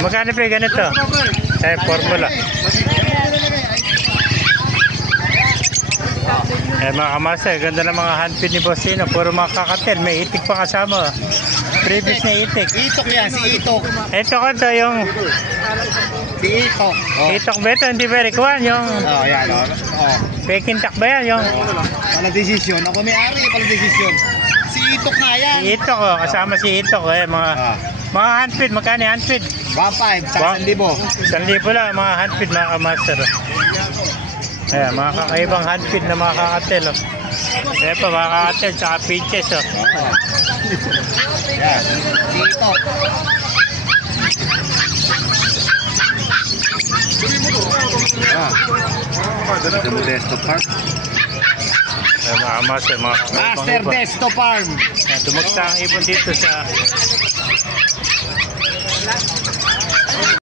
Magkano pre ganito? Formula. Mga kamaster, ganda ng mga handpid ni Bossino. Puro mga kakatel. May itik pa kasama. Previous na itik. Itok yan, si Itok. Ito ko to yung... Si Itok. Itok ba ito? Hindi ba rikuan? Yung... Yan Pekintak ba yan? Yung... Pala desisyon. Ako may-ari, pala desisyon. Si Itok nga yan. Si Itok kasama si Itok mga handpid. Magkano handpid? 1.5, 1,000. 1,000 lang mga handpid mga kamaster. Ayan, mga kakaibang handpid na mga kakatel. Ayan pa, mga kakatel, tsaka pitches. Yan, dito. Ito mo desktop farm. Ayan, mga kamaster, mga kakaibang Master ibon. desktop farm. Ayan, tumagsa ang ibon dito sa